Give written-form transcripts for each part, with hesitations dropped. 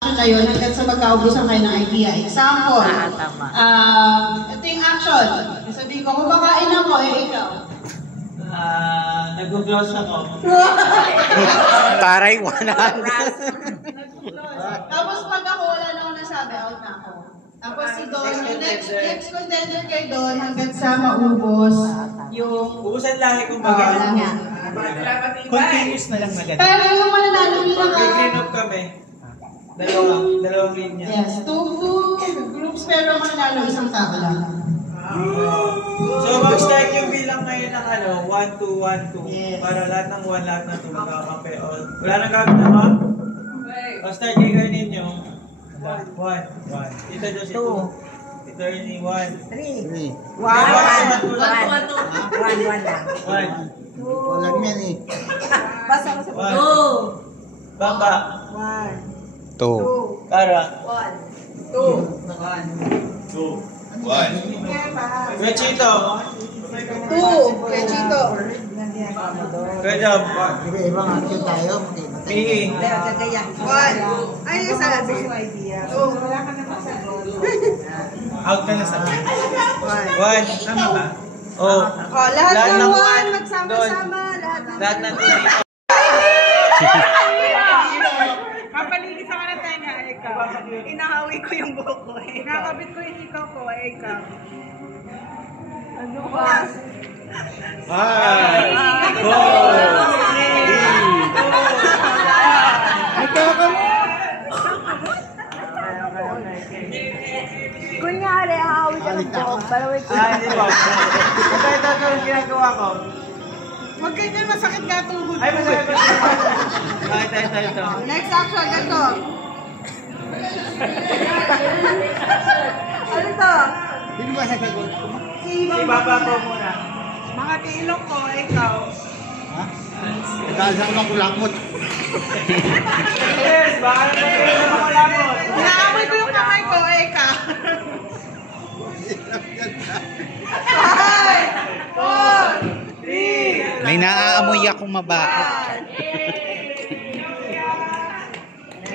kayo hanggang sa magkaubusan kayo ng idea. Example, ito yung action. Sabihin ko, kumakain ako, ikaw. Nag-gloss ako. Taray, 100. Tapos pag ako, wala na ako nasabi, out na ako. Tapos si Don, yung next contender kay Don, hanggang sa maubos yung... Ubusan lahi kung baga. Continuous na lang maganda. Pero yung mananalo nila ka... Clean up kami. Dalawang linya. Yes, two groups pero mananalo isang tao lang. So mag-start yung bilang ngayon ng 1, 2, 1, 2. Yes. Para lahat ng 1, lahat ng 2 magkakampi. Wala nang gamit na ba? Start kayo ninyo. 1, 1. Ito doon si 2. Ito rin si 1. 3. 1, 1 lang. 1. Walang yan eh. Basta ko sa 2. Bamba. 2. Kara. 1. 2. 1. Rechito. 2. Rechito. Good job. Iba-ibang action tayo. Mihi. 1. Ay, yung sabi. 2. Out ka na sa 1. Tama ba? Oh. Lahat ng 1 magsama-sama. Lahat ng 3. Kapalilis ako ng tenga, ikaw. Inahawi ko yung buhok ko, ikaw. Nakakabit ko yung ikaw ko, ikaw. Ano ba? 5, 4, Kunyari, hahawi ka ng buhok. Balawin ko. hindi ba? Ito yung ginagawa ko. Huwag kayo dyan, masakit ka tuhod. Ay, masakit ba? Ito. Next action, ganito. Ano to? Sino ba sasagot? Si Papa po muna. Mga tilong ko, ikaw. Ha? Nagkasama ng kulakmot. Yes, baka na kayo ng mga lamot. Inaamoy ko yung kamay ko, ikaw. 5, 4, 3, May naaamoy akong mabait.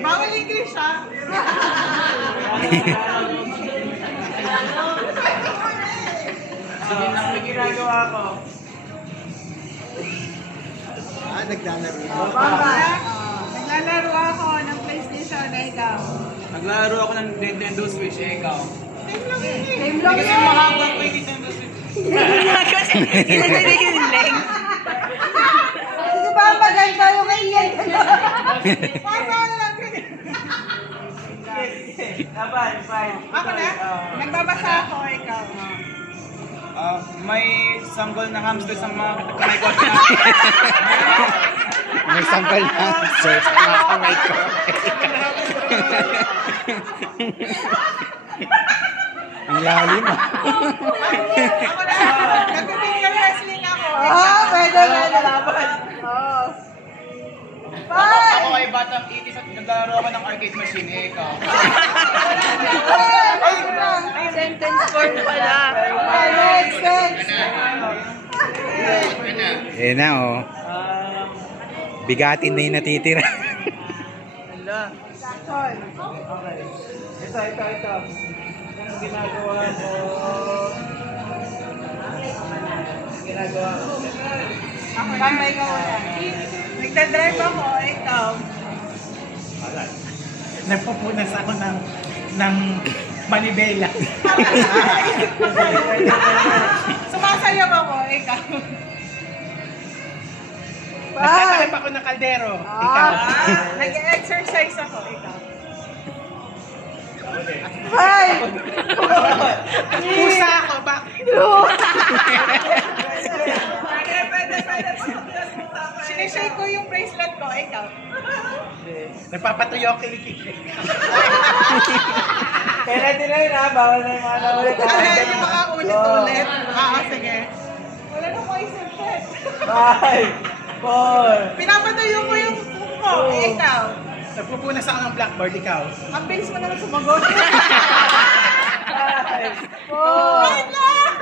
bawal English, ha? Sige na may ginagawa ko. Naglalaro. Papa, naglalaro ako ng PlayStation, ikaw. Naglaro ako ng Nintendo Switch, ikaw. Game lang Kasi yun. mahaba ko yung Nintendo Switch. Kasi ilagay na yun lang. Kasi Papa, ganito yung kaingay. Papa, ano lang. Laban, 5. Ako na? Nagbabasa ako, ikaw. May sanggol na hamster sa mga kamay ko. May sangkal na sir sa mga kamay ko. Ang lalim ah. Ako na. Nagpipingal wrestling ako. Pwede. Ako ay batang 80s at naglaro ako ng arcade machine, ikaw. Sentence form pala. Next. Yan na oh. Bigatin na yung natitira. Hala. Okay. Ito. Ang ginagawa ko. Ako kamay ko na. Nagdadrive ako, ikaw. Nagpupunas ako ng manibela. Sumasayaw ako, ikaw. Nagtatakip ako ng kaldero. Ikaw. Nag-exercise ako, ikaw. 5, Pusa ako ba? Pwede. Sinishake ko yung bracelet ko, ikaw. Nagpapatuyo ang kilikili. Pwede na yun ha, bawal na yung mga naulit. Ano yung mga ulit-ulit? Sige. Wala na ko isip, shit. 5, 4. Pinapatuyo ko yung buhok ko, ikaw. Nagpupunas ako ng blackboard. Ikaw. Ang bilis mo naman sumagot. 5, 4. Wait lang!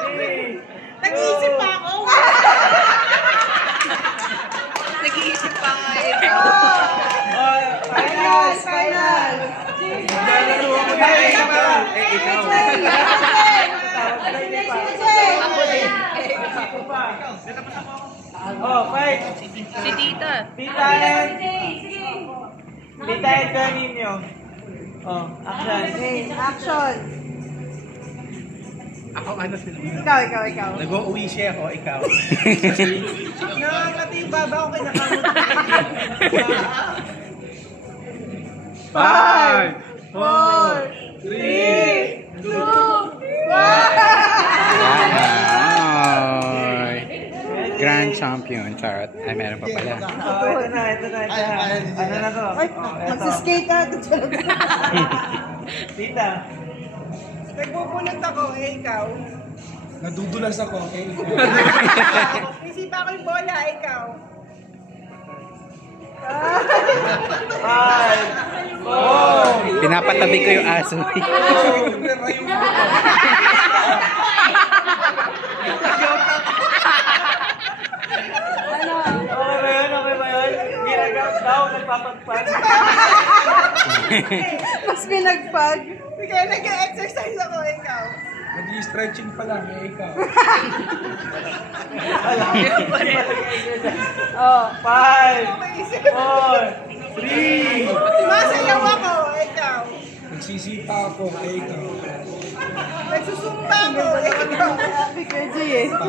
Nag-iisip pa ako. Nag-iisip pa nga ito. Final. Final. Oh, fight. Si Tita. Tita and Carninyo. Oh, action. Okay, action. Ako ano sila? Ikaw. Nag-uwi siya ako, ikaw. Nakakati yung baba ko kinakamot. 5, 4, 3, 2, 1. Ay. Grand champion, Charot. Ay, meron pa pala. Oh, ito na. Ano na to? Ay, magsiskate ka. Tita. Nagpupulot ako, ikaw. Nadudulas ako, okay? Isipa ko yung bola, ikaw. 5, 4, Pinapatabi ko yung aso. Okay ba yun? Ginagawa daw, nagpapagpag. Mas pinagpag. Kaya nag-exercise ako, ikaw. Nag-stretching pa lang, ikaw. Oh. 5, 4, 3. Sumasayaw ako, ikaw. Nagsisipa ako, ikaw. Nagsusumba ako, ikaw. Happy ka, Jay, eh. 5,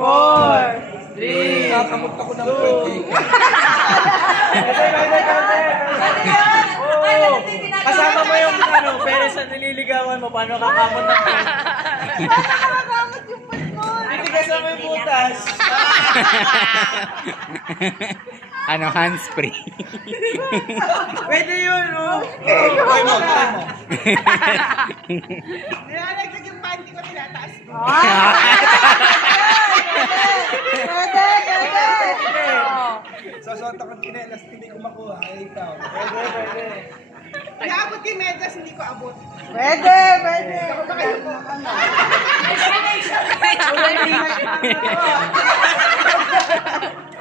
4, 3. Kakamot ako ng pwede. Kasama mo yung pero sa nililigawan mo, paano kakamot ng pwede? Paano nakakamot yung put mo? Titigas mo yung butas. Ano, hands-free. Pwede yun, no? Nilalagdag yung panty ko, tinataas ko. Pwede. Sasota kang kinelas, hindi ko makuha, ikaw. Pwede. Naabot yung medyas, hindi ko abot. Pwede. Ako ba kayo po?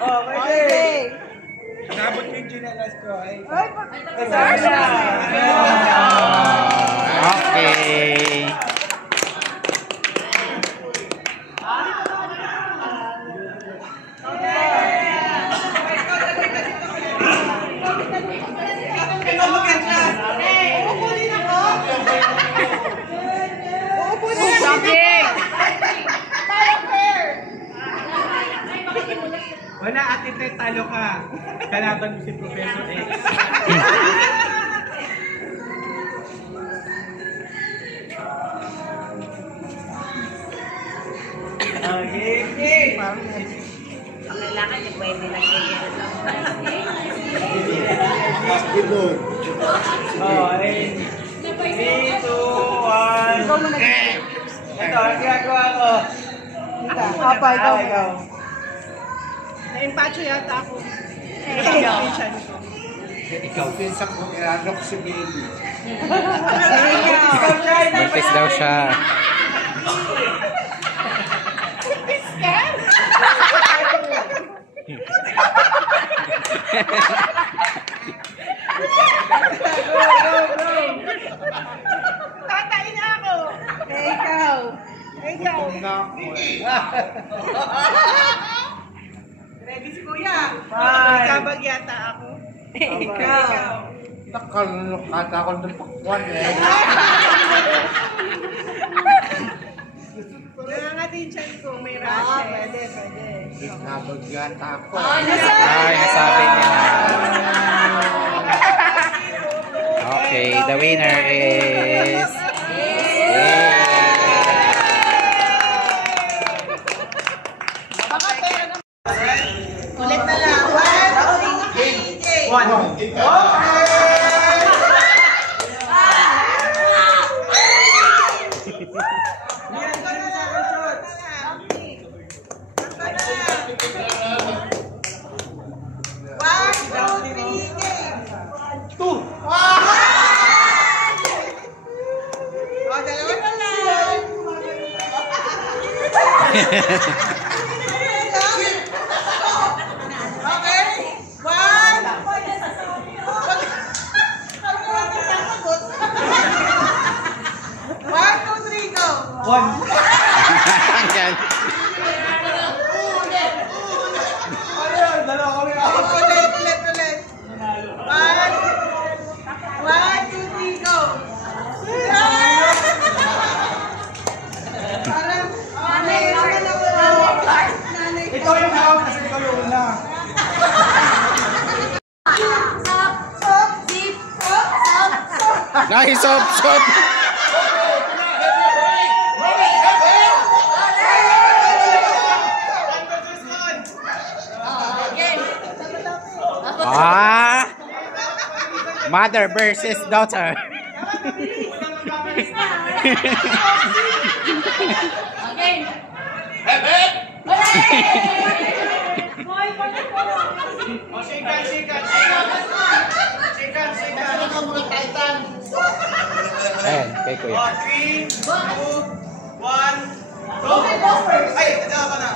Oh, pwede. Nabot ko yung kinelas ko, ikaw. Ay, Kasama siya. Okay. Wala, ate Ted, talo ka. Kalaban mo si Professor X. Okay. kailangan yung pwede lang Oh, ay. 3, 2, 1. Ito, ang ginagawa ko. Papa, ikaw. Ikaw. Na-impacho yata ako. Ikaw, pinsa ko, iranok si Baby. Ikaw siya, hindi pa Buntis daw siya. Tatay na ako. Ikaw. Ready si Kuya. Magkabag yata ako. Ikaw. Nakalukata ako ng pakwan eh. Nangangatinsan ko, may rashes. Pwede. Nabagyata ako. Ay, nasabi niya. Okay, the winner is... Ulit na lang. 1. Okay? 1. One. Tanggal. Dalawa kami. Ulit. 1, 2, 3, go! Ikaw yung hawak kasi ikaw yung una. Nice, stop. Ah! Mother versus daughter. Ayan, kay Kuya. 3, 2, 1, go! Ay, tadala ka na.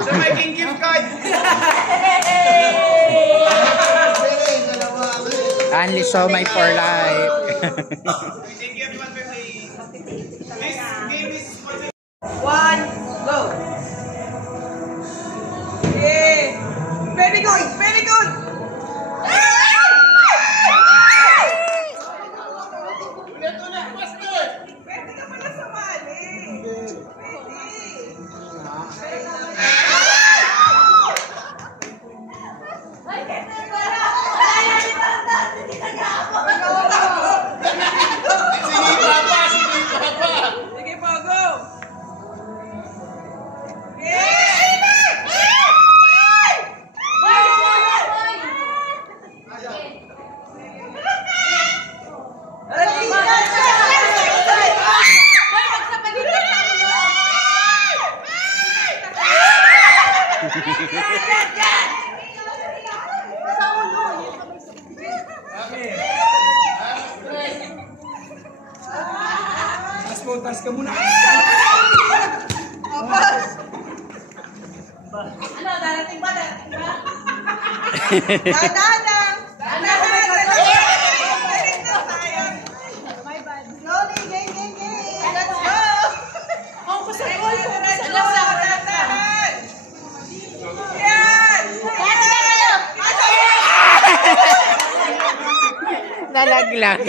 Sa my king gift card. Only show my for life. Thank you everyone for playing. This game is for the 1, go! Yeah! Very good! Very good! Pwede ka pala sumali! Sige po, go! Tas ka muna. Ano, darating ba? Dadang! Slowly, game. Let's go! Yan! Nalaglag.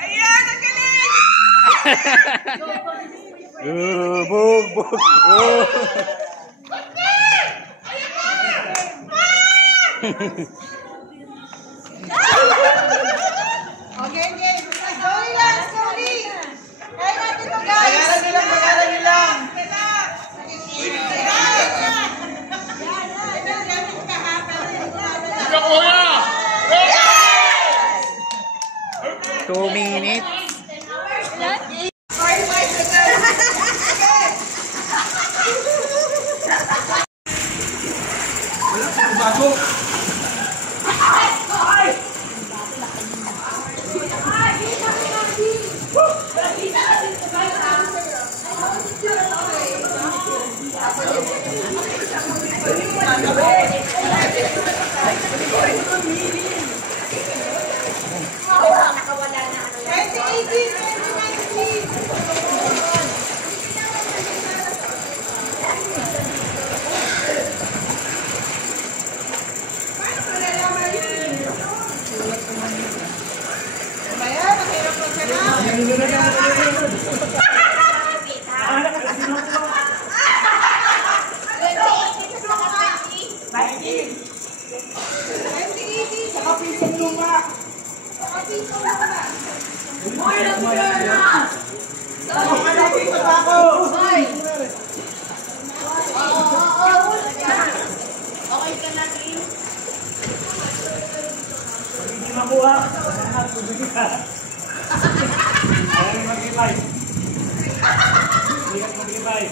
Ayan, ang galing! Bug. Okay. Slowly lang. Kaya natin ito, guys. Pagalan nyo lang. Yes! 2 minutes. Bago. Makuha. Ingat mag-ibay.